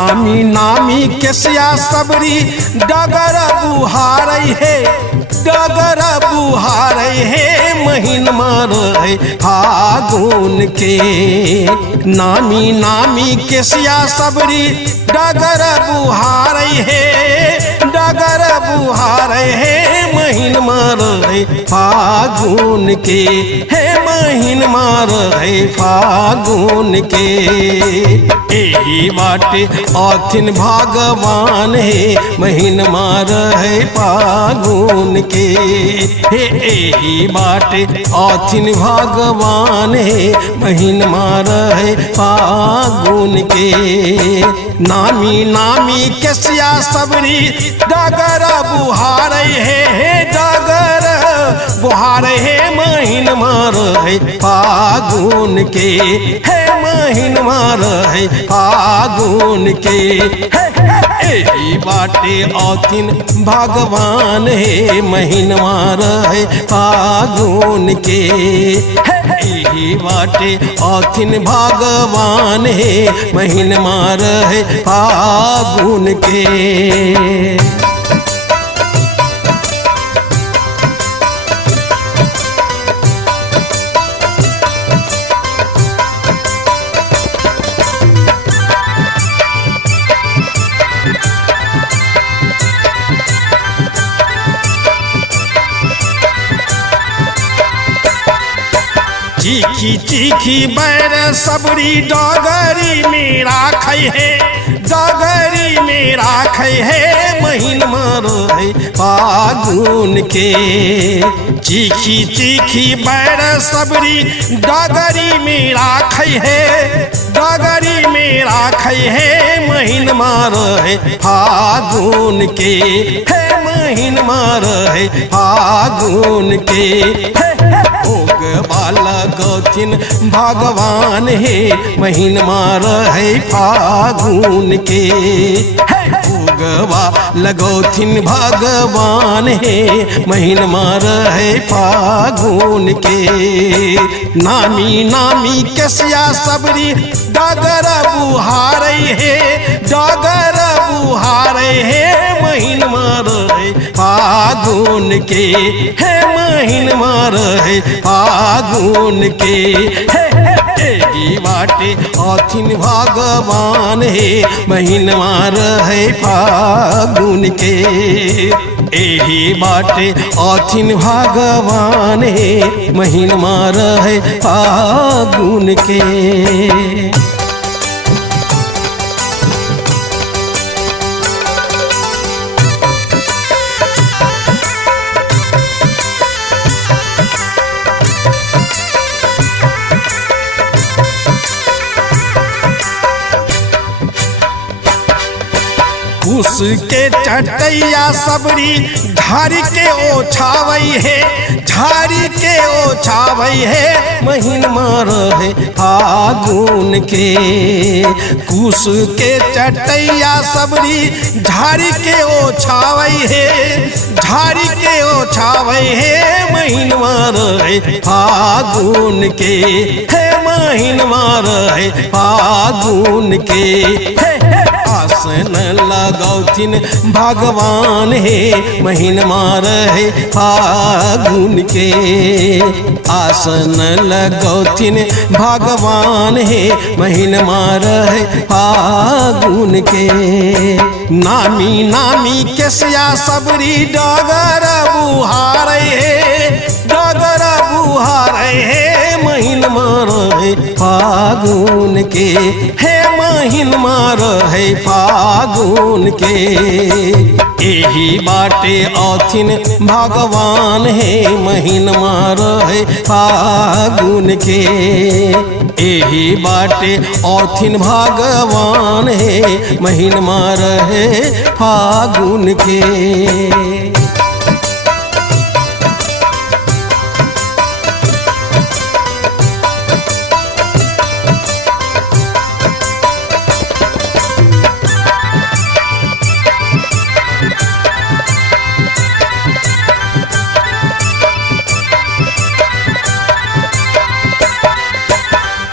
नामी नामी केसिया सबरी डगर बुहारई है, डगर बुहारई है, महीन मार है फागुन के। नामी नामी केसिया सबरी डगर बुहारई है, डगर बुहारई है, महीन मार है फागुन के, है महीन मार है फागुन के। एही बाटे आथिन भगवान है, महीन मार है फागुन के। हे एही बाटे आथिन भगवान है, महीन मार है फागुन के। नामी नामी केसिया सबरी डगर बुहारई है, डगर बुहारई है, महीन मार है फागुन के, है महीन मार है फागुन के। एही बाटे आथिन भगवान है, महीन मार है फागुन के। एही बाटे आथिन भगवान है, महीन मार है फागुन के। चीखी चीखी बैर सबरी डगरी में राखई है, डगरी में राखई है, महीन मार है फागुन के। चीखी चीखी बैर सबरी डगरी में राखई है, डगरी में राखई है, महीन मार है फागुन के, है महीन मार है फागुन के। भोग बाला गौथिन भगवान है, महीन मार है फागुन के। भोगवा लगौथिन भगवान है, महीन मार है फागुन के। नामी नामी केसिया सबरी डगर बुहारई है, डगर बुहारई है, महीन मार है फागुन के, है महीन मार है फागुन के। एही बाटे आथिन भगवान है, महीन मार है फागुन के। एही बाटे आथिन भगवान है, महीन मार है फागुन के। उसके चटैया सबरी झाड़ी के ओछावई है, झाड़ी के ओछावई है, महीन मार है फागुन के। कुश के चटैया सबरी झाड़ी के ओछावई है, झाड़ी के ओछावई है, महीन मार है फागुन के, है महीन मार है फागुन के। आसन लगौथिन भगवान है, महीन मार है फागुन के। आसन लगौथिन भगवान है, महीन मार है फागुन के। नामी नामी केसिया सबरी डगर बुहारई है, डगर बुहारई है, महीन मार है फागुन के, है महीन मार है फागुन के। एही बाटे आथिन भगवान है, महीन मार है फागुन के। एही बाटे आथिन भगवान है, महीन मार है फागुन के।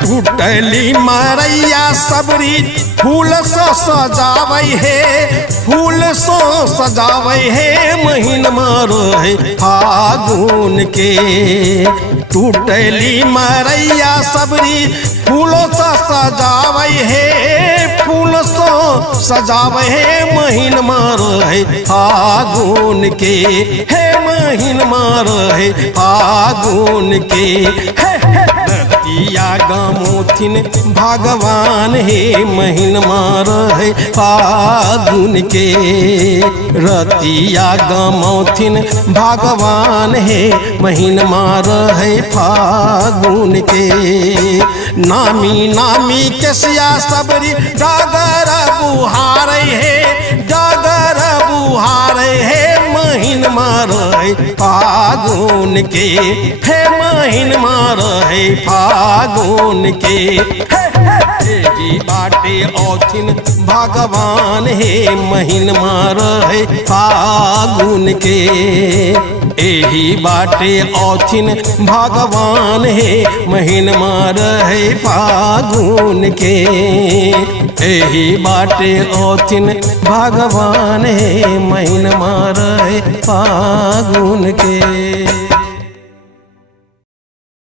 टूटली मरैया सबरी फूल सो सजावे है, फूल सो सजावे है महीन रहे फागुन के। टूटली मरैया सबरी फूलों से सजावे है, फूल सो सजावे है महीन रहे फागुन के, हे महीन रहे फागुन के। रतिया गमोथिन भगवान हे महीन रहे फागुन के। रतिया गमोथिन भगवान हे महीन रहे फागुन के। नामी नामी केसिया सबरी डगर बुहारे है, डगर बुहारे है महीन रहे फागुन के, हे महीन रहे फागुन के। एही बाटे औथिन भगवान हे महीन रहे फागुन के। एही बाटे औथिन भगवान हे महीन रहे फागुन के। एही बाटे औथिन भगवान हे महीन रहे फागुन के।